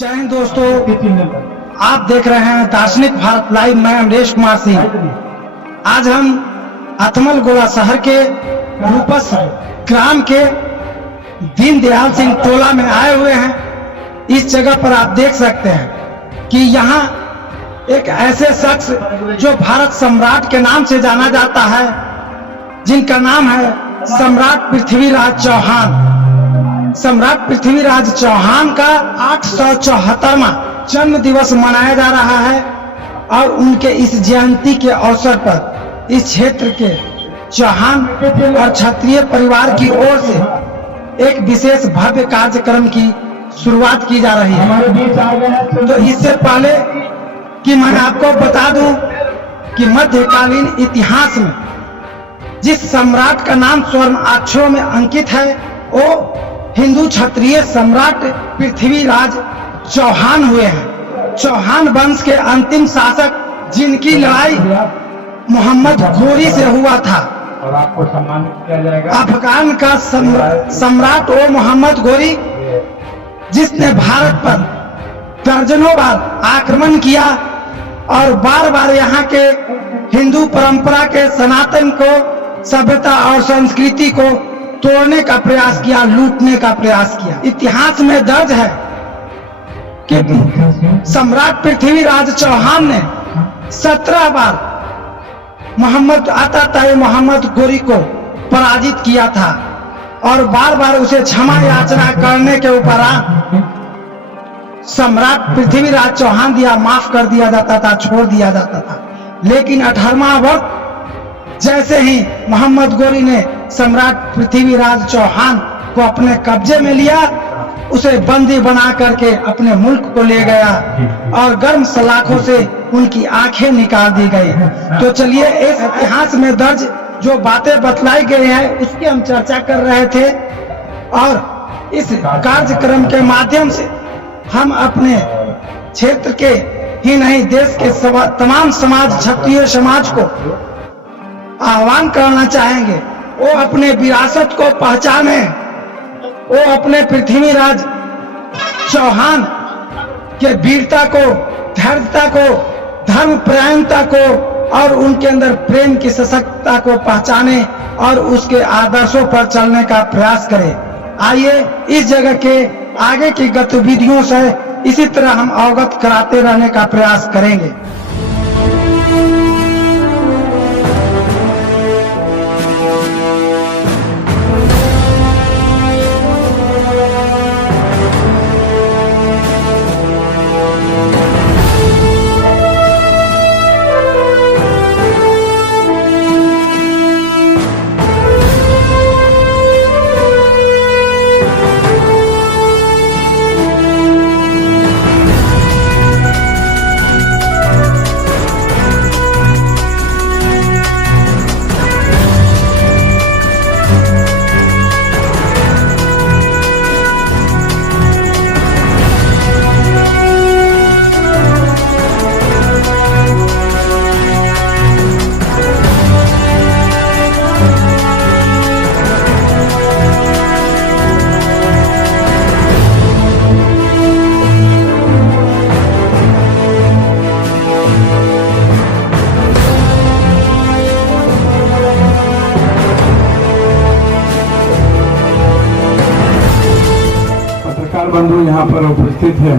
जय हिंद दोस्तों, आप देख रहे हैं दार्शनिक भारत लाइव। मैं अमरेश कुमार सिंह। आज हम अथमलगोला शहर के रूपस ग्राम के दीनदयाल सिंह टोला में आए हुए हैं। इस जगह पर आप देख सकते हैं कि यहाँ एक ऐसे शख्स जो भारत सम्राट के नाम से जाना जाता है, जिनका नाम है सम्राट पृथ्वीराज चौहान। सम्राट पृथ्वीराज चौहान का 874वां जन्म दिवस मनाया जा रहा है और उनके इस जयंती के अवसर पर इस क्षेत्र के चौहान और क्षत्रिय परिवार की ओर से एक विशेष भव्य कार्यक्रम की शुरुआत की जा रही है। तो इससे पहले कि मैं आपको बता दूं कि मध्यकालीन इतिहास में जिस सम्राट का नाम स्वर्ण अक्षरों में अंकित है, वो हिंदू क्षत्रिय सम्राट पृथ्वीराज चौहान हुए हैं। चौहान वंश के अंतिम शासक जिनकी लड़ाई मोहम्मद घोरी से हुआ था और आपको सम्मानित किया जाएगा। अफगान का सम्राट वो मोहम्मद घोरी, जिसने भारत पर दर्जनों बार आक्रमण किया और बार बार यहाँ के हिंदू परंपरा के सनातन को, सभ्यता और संस्कृति को तोड़ने का प्रयास किया, लूटने का प्रयास किया। इतिहास में दर्ज है कि सम्राट पृथ्वीराज चौहान ने 17 बार मोहम्मद घोरी को पराजित किया था और बार बार उसे क्षमा याचना करने के उपरांत सम्राट पृथ्वीराज चौहान माफ कर दिया जाता था, छोड़ दिया जाता था। लेकिन 18वां वर्ष जैसे ही मोहम्मद घोरी ने सम्राट पृथ्वीराज चौहान को अपने कब्जे में लिया, उसे बंदी बना करके अपने मुल्क को ले गया और गर्म सलाखों से उनकी आंखें निकाल दी गई। तो चलिए, इस इतिहास में दर्ज जो बातें बतलाई गई हैं उसकी हम चर्चा कर रहे थे और इस कार्यक्रम के माध्यम से हम अपने क्षेत्र के ही नहीं, देश के तमाम समाज, क्षत्रिय समाज को आह्वान करना चाहेंगे, वो अपने विरासत को पहचाने, वो अपने पृथ्वीराज चौहान के वीरता को, धैर्यता को, धर्म परायणता को और उनके अंदर प्रेम की सशक्तता को पहचाने और उसके आदर्शों पर चलने का प्रयास करें। आइए इस जगह के आगे की गतिविधियों से इसी तरह हम अवगत कराते रहने का प्रयास करेंगे। बंधु यहाँ पर उपस्थित है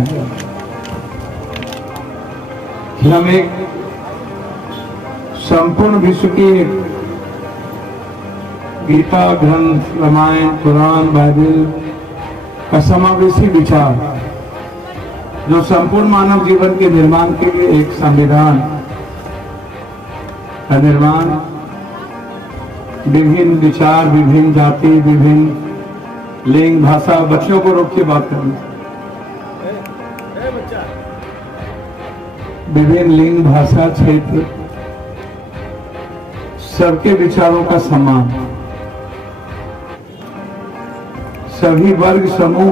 कि हम एक संपूर्ण विश्व की गीता ग्रंथ, रामायण, पुराण, बाइबल का समावेशी विचार, जो संपूर्ण मानव जीवन के निर्माण के लिए एक संविधान का निर्माण, विभिन्न विचार, विभिन्न जाति, विभिन्न लिंग, भाषा, बच्चों को रोक के बात करनी, विभिन्न लिंग, भाषा, क्षेत्र, सबके विचारों का सम्मान, सभी वर्ग समूह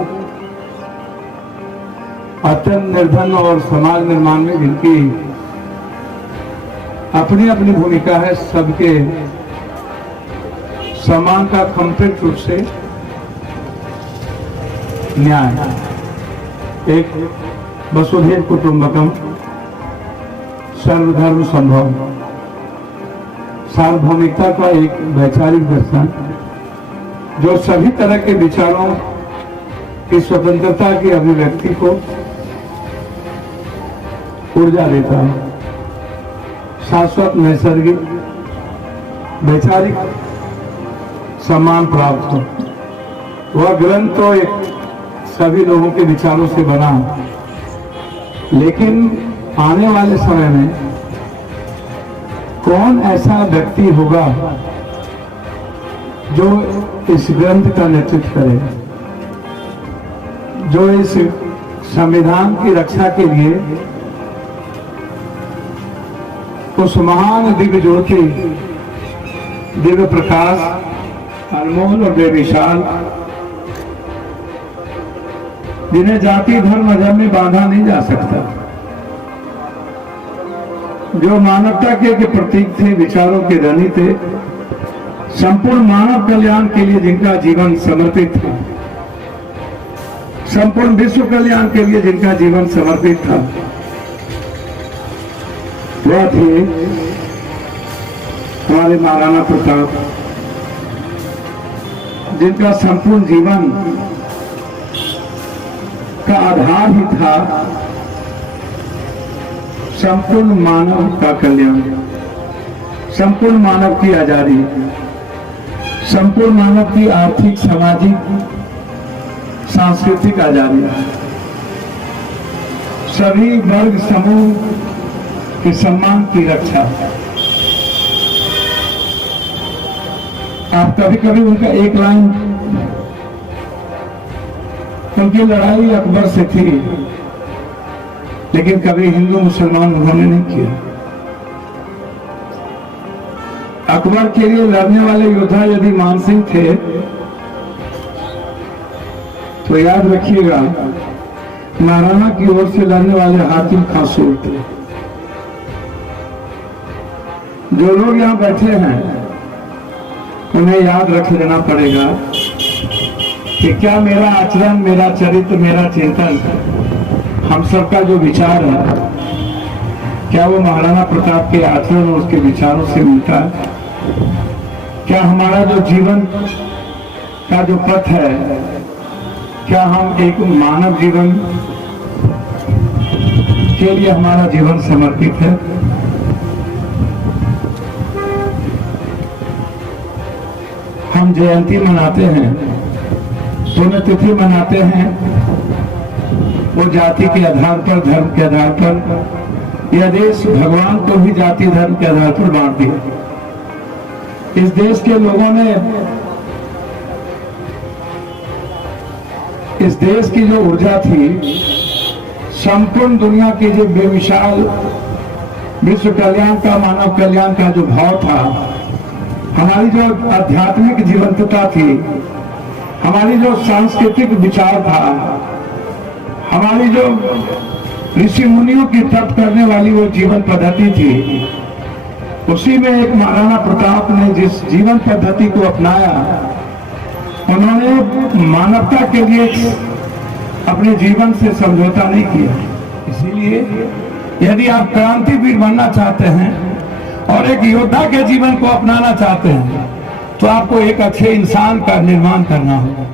अत्यंत निर्धन और समाज निर्माण में जिनकी अपनी अपनी भूमिका है, सबके समान का कंप्लीट रूप से न्याय, एक वसुधैव कुटुंबकम सर्वधर्म संभव, सार्वभौमिकता का एक वैचारिक दर्शन जो सभी तरह के विचारों की स्वतंत्रता की अभिव्यक्ति को ऊर्जा देता है। शाश्वत नैसर्गिक वैचारिक सम्मान प्राप्त हो। वह ग्रंथ तो एक सभी लोगों के विचारों से बना, लेकिन आने वाले समय में कौन ऐसा व्यक्ति होगा जो इस ग्रंथ का नेतृत्व करे, जो इस संविधान की रक्षा के लिए उस महान दिव्य ज्योति, दिव्य प्रकाश, अनमोल और बेमिसाल, जिन्हें जाति धर्म मजहब में बांधा नहीं जा सकता, जो मानवता के प्रतीक थे, विचारों के धनी थे, संपूर्ण मानव कल्याण के लिए जिनका जीवन समर्पित था, संपूर्ण विश्व कल्याण के लिए जिनका जीवन समर्पित था, वह थे हमारे महाराणा प्रताप, जिनका संपूर्ण जीवन का आधार ही था संपूर्ण मानव का कल्याण, संपूर्ण मानव की आजादी, संपूर्ण मानव की आर्थिक, सामाजिक, सांस्कृतिक आजादी, सभी वर्ग समूह के सम्मान की रक्षा। आप कभी कभी उनका एक लाइन, उनकी लड़ाई अकबर से थी, लेकिन कभी हिंदू मुसलमान उन्होंने नहीं किया। अकबर के लिए लड़ने वाले योद्धा यदि मानसिंह थे तो याद रखिएगा महाराणा की ओर से लड़ने वाले हातिम खां सूर थे। जो लोग यहाँ बैठे हैं उन्हें याद रख लेना पड़ेगा कि क्या मेरा आचरण, मेरा चरित्र, मेरा चिंतन, हम सबका जो विचार है, क्या वो महाराणा प्रताप के आचरण और उसके विचारों से मिलता है? क्या हमारा जो जीवन का जो पथ है, क्या हम एक मानव जीवन के लिए हमारा जीवन समर्पित है? हम जयंती मनाते हैं, पुण्यतिथि मनाते हैं, वो जाति के आधार पर, धर्म के आधार पर। यह देश भगवान को भी जाति धर्म के आधार पर बांट दिया। इस देश के लोगों ने, इस देश की जो ऊर्जा थी, संपूर्ण दुनिया की जो बेमिसाल विश्व कल्याण का, मानव कल्याण का जो भाव था, हमारी जो आध्यात्मिक जीवंतता थी, हमारी जो सांस्कृतिक विचार था, हमारी जो ऋषि मुनियों की तप करने वाली वो जीवन पद्धति थी, उसी में एक महाराणा प्रताप ने जिस जीवन पद्धति को अपनाया, उन्होंने मानवता के लिए अपने जीवन से समझौता नहीं किया। इसीलिए यदि आप क्रांतिवीर बनना चाहते हैं और एक योद्धा के जीवन को अपनाना चाहते हैं तो आपको एक अच्छे इंसान का निर्माण करना होगा।